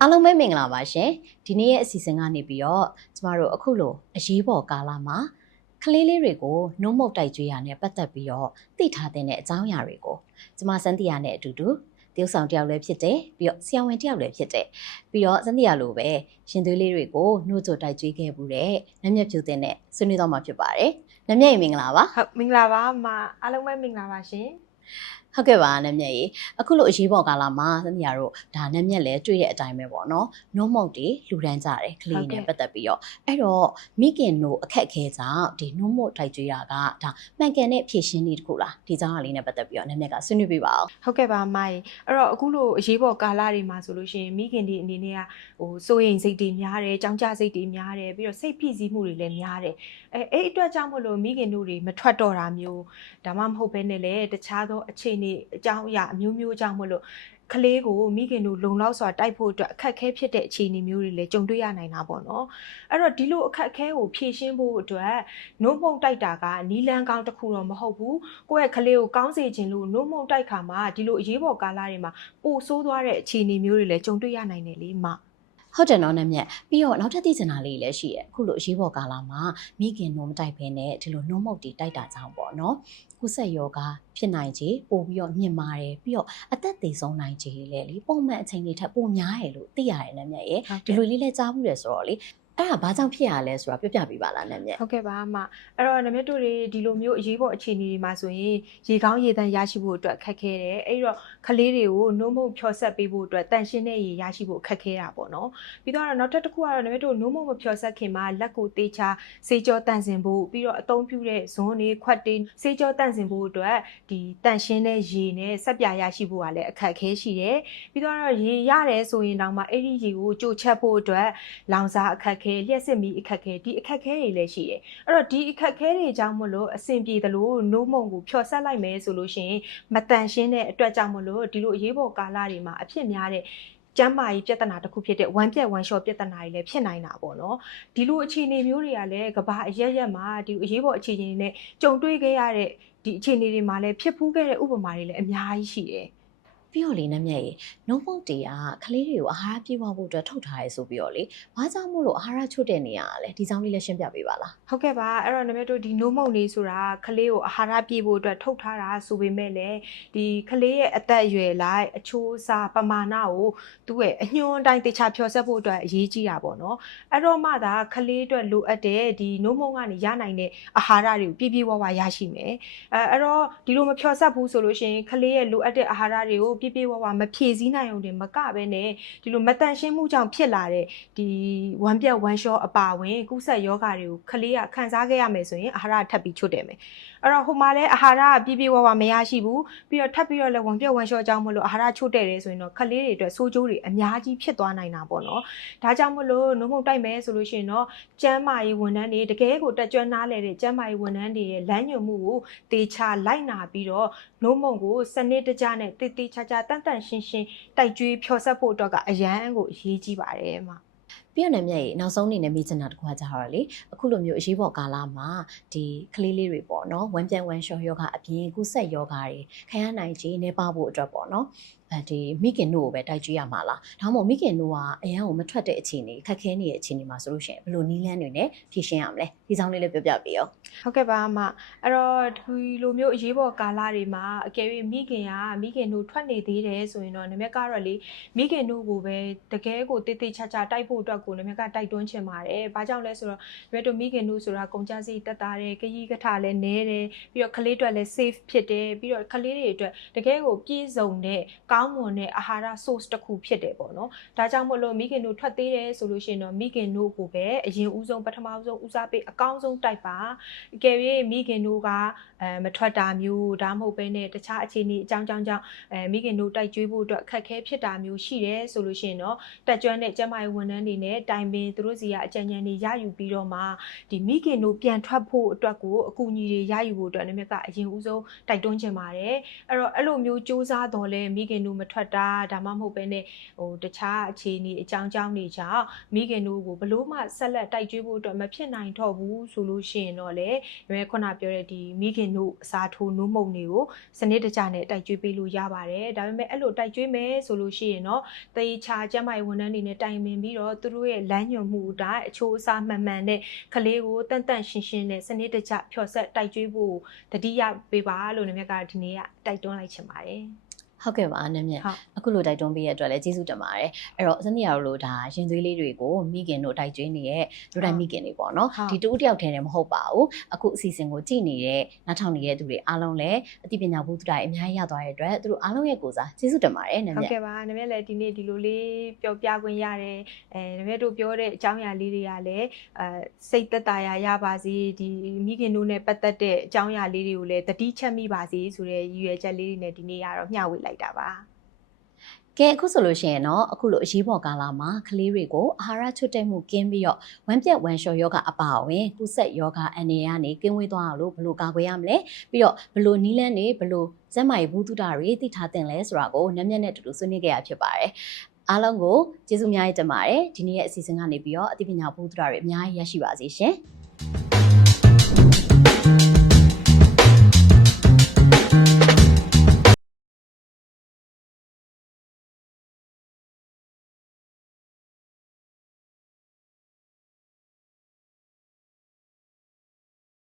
အားလုံးပဲမင်္ဂလာပါရှင်ဒီနေ့ရဲ့အစီအစဉ်ကနေပြီးတော့ကျမတို့အခုလိုအရေးပေါ်ကာလမှာကလေးလေးတွေကိုနှုတ်မုတ်တိုက်ကြွေးရနဲ့ပတ်သက်ပြီးတော့သိထားတဲ့အကြောင်းအရာတွေကိုကျမစန်းတီယာနဲ့အတူတူတယောက်ဆောင်တယောက်လည်းဖြစ်တယ်ပြီးတော့ဆရာဝန်တယောက်လည်းဖြစ်တယ်ပြီးတော့စန်းတီယာလိုပဲရှင်သွေးလေးတွေကိုနှုတ်ကြွတိုက်ကြွေးခဲ့မှုတဲ့နမျက်ဖြူတင်နဲ့ဆွေးနွေးတော့မှာဖြစ်ပါတယ်နမျက်ရေမင်္ဂလာပါဟုတ်မင်္ဂလာပါအမအားလုံးပဲမင်္ဂလာပါရှင်ဟုတ်ကဲ့ပါနမျက်ရေအခုလိုအရေးပေါ်ကာလမှာစန်းတီယာတို့ဒါနမျက်လည်းတွေ့တဲ့အတိုင်းပဲပေါ့နော်နှုတ်မုတ်တွေလှူဒန်းကြတယ်ကလေးနဲ့ပတ်သက်ပြီးတော့အဲ့တော့မိခင်တို့အခက်အခဲကြောင့်ဒီနှုတ်မုတ်တိုက်ကြွေးရကဒါမှန်ကန်တဲ့ဖြည့်ရှင်းနည်းတစ်ခုလားဒီကြောင်းအလေးနဲ့ပတ်သက်ပြီးတော့နမျက်ကဆွေးနွေးပြပါအောင်ဟုတ်ကဲ့ပါအမရေအဲ့တော့အခုလိုအရေးပေါ်ကာလတွေမှာဆိုလို့ရှိရင်မိခင်တွေအနေနဲ့ကစိုးရိမ်စိတ်တွေများတယ်ကြောင်းကြစိတ်တွေများတယ်ပြီးတော့စိတ်ဖိစီးမှုတွေလည်းများတယ်အဲ့အတွက်ကြောင့်မလို့မိခင်တို့တွေမထွက်တော့တာမျိုးဒါမှမဟုတ်ဘဲနဲ့လည်းတခြားသောအခြေအနေအကြောင်းအရာအမျိုးမျိုးကြောင့်မလို့ကလေးကိုမိခင်တို့လုံလောက်စွာတိုက်ဖို့အတွက်အခက်အခဲဖြစ်တဲ့အခြေအနေမျိုးတွေလည်းကြုံတွေ့ရနိုင်တာပေါ့နော်အဲ့တော့ဒီလိုအခက်အခဲကိုဖြေရှင်းဖို့အတွက်နှုတ်မုတ်တိုက်တာကနီလန်းကောင်းတစ်ခုတော့မဟုတ်ဘူးကိုယ့်ရဲ့ကလေးကိုကောင်းစေခြင်းလို့နှုတ်မုတ်တိုက်ခါမှာဒီလိုအရေးပေါ်ကာလတွေမှာပိုဆိုးသွားတဲ့အခြေအနေမျိုးတွေလည်းကြုံတွေ့ရနိုင်တယ်လေမဟုတ်တယ်နော်နမြတ်ပြီးတော့နောက်ထပ်သိချင်တာလေးလည်းရှိရဲ့အခုလိုအရေးပေါ်ကာလမှာမိခင်နှုံးမတိုက်ဘဲနဲ့ဒီလိုနှုံးမုတ်တီတိုက်တာကြောင့်ပေါ့နော်ကုဆက်ယောဂဖြစ်နိုင်ခြေပို့ပြီးတော့မြင့်မာတယ်ပြီးတော့အသက်သေဆုံးနိုင်ခြေလည်းလေပုံမှန်အချိန်တွေထက်ပိုများရလို့သိရတယ်နမြတ်ရဲ့ဒီလိုလေးလည်းကြားဘူးတယ်ဆိုတော့လေအဲ့ဒါဘာကြောင့်ဖြစ်ရလဲဆိုတာပြောပြပေးပါလားနမြတ်ဟုတ်ကဲ့ပါအမအဲ့တော့နမြတ်တို့တွေဒီလိုမျိုးအရေးပေါ်အခြေအနေတွေမှာဆိုရင်ရေကောင်းရေသန့်ရရှိဖို့အတွက်ခက်ခဲတယ်အဲ့တော့ကလေးတွေကိုနှုတ်မုတ်ဖြော်ဆက်ပေးဖို့အတွက်တန်ရှင်းတဲ့ရေရရှိဖို့ခက်ခဲတာပေါ့နော်ပြီးတော့နောက်တစ်ခုကတော့နမြတ်တို့နှုတ်မုတ်မဖြော်ဆက်ခင်မှာလက်ကိုတေးချစေးကြောတန့်စင်ဖို့ပြီးတော့အသုံးပြုတဲ့ဇွန်းတွေခွက်တွေစေးကြောတန့်စင်ဖို့အတွက်ဒီတန်ရှင်းတဲ့ရေနဲ့ဆက်ပြာရရှိဖို့ကလည်းအခက်အခဲရှိတယ်ပြီးတော့ရေရတယ်ဆိုရင်တောင်မှအဲ့ဒီရေကိုကြိုချက်ဖို့အတွက်လောင်စာအခက်အခဲလျှက်စစ်မီအခက်အခဲဒီအခက်အခဲတွေလည်းရှိတယ်အဲ့တော့ဒီအခက်အခဲတွေကြောင့်မလို့အဆင်ပြေသလိုနှုတ်မုံကိုဖြော်ဆက်လိုက်မယ်ဆိုလို့ရှိရင်မတန်ရှင်းတဲ့အတွက်ကြောင့်မလို့ဒီလိုအရေးပေါ်ကာလတွေမှာအဖြစ်များတဲ့ကျန်းမာရေးပြဿနာတစ်ခုဖြစ်တဲ့ဝမ်းပြက်ဝမ်းလျှောပြဿနာတွေလည်းဖြစ်နိုင်တာပေါ့နော်ဒီလိုအခြေအနေမျိုးတွေကလည်းကဘာအရက်မှာဒီအရေးပေါ်အခြေအနေနဲ့ကြုံတွေ့ခဲ့ရတဲ့ဒီအခြေအနေတွေမှာလည်းဖြစ်ဖူးခဲ့တဲ့ဥပမာတွေလည်းအများကြီးရှိတယ်ပြီးတော့လေနမျက်ရေနှုတ်မုတ်တီးကကလေးတွေကိုအာဟာရပြည့်ဝဖို့အတွက်ထုတ်ထားရဲဆိုပြီးတော့လေဘာကြောင့်မို့လို့အာဟာရချွတ်တဲ့နေရလဲဒီကြောင့်လေးလည်းရှင်းပြပေးပါလားဟုတ်ကဲ့ပါအဲ့တော့နမျက်တို့ဒီနှုတ်မုတ်လေးဆိုတာကလေးကိုအာဟာရပြည့်ဖို့အတွက်ထုတ်ထားတာဆိုပေမဲ့လည်းဒီကလေးရဲ့အသက်အရွယ်လိုက်အချိုးအစားပမာဏကိုသူ့ရဲ့အညွှန်းတိုင်းတေချာဖြော်ဆက်ဖို့အတွက်အရေးကြီးတာပေါ့နော်အဲ့တော့မှသာကလေးအတွက်လိုအပ်တဲ့ဒီနှုတ်မုတ်ကနေရနိုင်တဲ့အာဟာရတွေကိုပြည့်ပြည့်ဝဝရရှိမယ်အဲ့တော့ဒီလိုမဖြော်ဆက်ဘူးဆိုလို့ရှိရင်ကလေးရဲ့လိုအပ်တဲ့အာဟာရတွေကိုပြည့်ဝဝမဖြည့်ဆည်းနိုင်အောင်တင်မကဘဲနဲ့ဒီလိုမတန်ရှင်းမှုကြောင့်ဖြစ်လာတဲ့ဒီဝမ်းပြက်ဝမ်းလျှောအပါဝင်ကုသယောဂါတွေကိုခလေးကခံစားခဲ့ရမယ်ဆိုရင်အာဟာရထပ်ပြီးချွတ်တယ်မယ်အဲ့တော့ဟိုမှာလည်းအာဟာရပြည့်ဝဝမရရှိဘူးပြီးတော့ထပ်ပြီးတော့လည်းဝမ်းပြက်ဝမ်းလျှောကြောင့်မလို့အာဟာရချွတ်တယ်ဆိုရင်တော့ခလေးတွေအတွက်ဆိုးကျိုးတွေအများကြီးဖြစ်သွားနိုင်တာပေါ့နော်ဒါကြောင့်မလို့နှုတ်မုတ်တိုက်မယ်ဆိုလို့ရှိရင်တော့ကျန်းမာရေးဝန်ထမ်းတွေတကယ်ကိုတက်ကြွနားလဲတဲ့ကျန်းမာရေးဝန်ထမ်းတွေရဲ့လမ်းညွှန်မှုကိုတေချာလိုက်နာပြီးတော့နှုတ်မုတ်ကိုစနစ်တကျနဲ့တေတေချာချာတန်တန်ရှင်းရှင်းတိုက်ကြွေးဖြော်ဆက်ဖို့အတွက်ကအရန်ကိုအရေးကြီးပါတယ်မှာပြည့်နမျက်ရေနောက်ဆုံးအနေနဲ့မိချင်တာတခုကကြတော့လေအခုလိုမျိုးအရေးပေါ်ကာလမှာဒီကလေးလေးတွေပေါ့နော်ဝမ်းပြန်ဝမ်းလျှောယောဂအပြင်ကုဆက်ယောဂတွေခံရနိုင်ခြေနေပါဖို့အတွက်ပေါ့နော်ဒီမိခင်တို့ကိုပဲတိုက်ကြည့်ရမှာလားဒါမှမဟုတ်မိခင်တို့ကအရန်ကိုမထွက်တဲ့အခြေအနေခက်ခဲနေတဲ့အခြေအနေမှာဆိုလို့ရှိရင်ဘယ်လိုနည်းလမ်းတွေနဲ့ဖြေရှင်းရမလဲဒီဆောင်လေးလည်းပြောပြပေးရောဟုတ်ကဲ့ပါအမအဲ့တော့ဒီလိုမျိုးအရေးပေါ်ကာလတွေမှာအကယ်၍မိခင်တို့ထွက်နေသေးတယ်ဆိုရင်တော့နမက်ကတော့လေမိခင်တို့ကိုပဲတကယ်ကိုတေးသေးချာချာတိုက်ဖို့အတွက်ကိုနမက်ကတိုက်တွန်းချင်ပါတယ်ဘာကြောင့်လဲဆိုတော့နမက်တို့မိခင်တို့ဆိုတာကုန်ကြစိတက်တာတယ်ခရီးကထလည်းနဲတယ်ပြီးတော့ကလေးတွေလည်း safe ဖြစ်တယ်ပြီးတော့ကလေးတွေအတွက်တကယ်ကိုပြည့်စုံတဲ့ကောင်းမွန်တဲ့အာဟာရ source တစ်ခုဖြစ်တယ်ပေါ့နော်ဒါကြောင့်မို့လို့မိခင်တို့ထွက်သေးတယ်ဆိုလို့ရှိရင်တော့မိခင်တို့ကိုပဲအရင်ဦးဆုံးပထမဆုံးဦးစားပေးအကောင်းဆုံးတိုက်ပါအကယ်၍မိခင်တို့ကမထွက်တာမျိုးဒါမှမဟုတ်ပဲနဲ့တခြားအခြေအနေအကြောင်းကြောင့်မိခင်တို့တိုက်ကြွေးဖို့အတွက်အခက်အခဲဖြစ်တာမျိုးရှိတယ်ဆိုလို့ရှိရင်တော့တက်ကြွတဲ့ကျန်းမာရေးဝန်ထမ်းတွေနဲ့တိုင်ပင်သူတို့စီကအကြံဉာဏ်တွေရယူပြီးတော့မှဒီမိခင်တို့ပြန်ထွက်ဖို့အတွက်ကိုအကူအညီတွေရယူဖို့အတွက်နမကအရင်ဦးဆုံးတိုက်တွန်းချင်ပါတယ်အဲ့တော့အဲ့လိုမျိုးစူးစမ်းတော်လဲမိခင်တို့ မထွက်တာဒါမှမဟုတ်ပဲနဲ့တခြားအခြေအနေအကြောင်းကြောင့်နေကြောင့်မိခင်တို့ကိုဘလို့မှဆက်လက်တိုက်ကျွေးဖို့အတွက်မဖြစ်နိုင်တော့ဘူးဆိုလို့ရှိရင်တော့လေခုနပြောတဲ့ဒီမိခင်တို့အစာထိုးနိုးမုံတွေကိုစနစ်တကျနဲ့တိုက်ကျွေးပေးလို့ရပါတယ်ဒါပေမဲ့အဲ့လိုတိုက်ကျွေးမယ်ဆိုလို့ရှိရင်တော့တေချာကျန်းမာရေးဝန်ထမ်းတွေနဲ့တိုင်ပင်ပြီးတော့သူတို့ရဲ့လမ်းညွှန်မှုအတိုင်းအချိုးအစားမှန်မှန်နဲ့ကလေးကိုတန့်တန့်ရှင်းရှင်းနဲ့စနစ်တကျဖြော်ဆက်တိုက်ကျွေးဖို့တတိယပေးပါလို့နမကဒီနေ့ကတိုက်တွန်းလိုက်ချင်ပါတယ်ဟုတ်ကဲ့ပါနမြအခုလိုတိုက်တွန်းပေးရတဲ့အတွက်လည်းကျေးဇူးတင်ပါတယ်အဲ့တော့စနေရတို့ဒါရင်သွေးလေးတွေကိုမိခင်တို့တိုက်ကျွေးနေတဲ့လူတိုင်းမိခင်တွေပေါ့နော်ဒီတူတယောက်တည်းနဲ့မဟုတ်ပါဘူးအခုအစီအစဉ်ကိုကြည့်နေတဲ့နောက်ထောင်နေတဲ့သူတွေအားလုံးလည်းအသိပညာဘုဒ္ဓတာအများကြီးရသွားတဲ့အတွက်သူတို့အားလုံးရဲ့ကိုစားကျေးဇူးတင်ပါတယ်နမြဟုတ်ကဲ့ပါနမြလည်းဒီနေ့ဒီလိုလေးပြောပြခွင့်ရတယ်နမြတို့ပြောတဲ့အကြောင်းအရာလေးတွေကလည်းစိတ်သက်သာရပါစေဒီမိခင်တို့နဲ့ပတ်သက်တဲ့အကြောင်းအရာလေးတွေကိုလည်းတတိချက်မိပါစေဆိုတဲ့ရည်ရွယ်ချက်လေးတွေနဲ့ဒီနေ့ကတော့မျှဝေလိုက်တာပါကဲအခုဆိုလို့ရှိရင်တော့အခုလိုအရေးပေါ်ကာလမှာကလေးတွေကိုအာဟာရချွတ်တဲ့မှုကင်းပြီးတော့ဝမ်းပြက်ဝမ်းလျှော်ယောဂအပါအဝင်ကုသယောဂအန်နေကနေကင်းဝေးသွားအောင်လို့ဘယ်လိုကာကွယ်ရမလဲပြီးတော့ဘယ်လိုနီးလန်းတွေဘယ်လိုကျန်းမာရေးဘူးတုဒ္ဒတွေသိထားတင်လဲဆိုတာကိုနည်းနည်းနဲ့တူတူဆွေးနွေးခဲ့ရဖြစ်ပါတယ်အားလုံးကိုကျေးဇူးများတင်ပါတယ်ဒီနေ့ရဲ့အစီအစဉ်ကနေပြီးတော့အသိပညာဘူးတုဒ္ဒတွေအများကြီးရရှိပါစေရှင်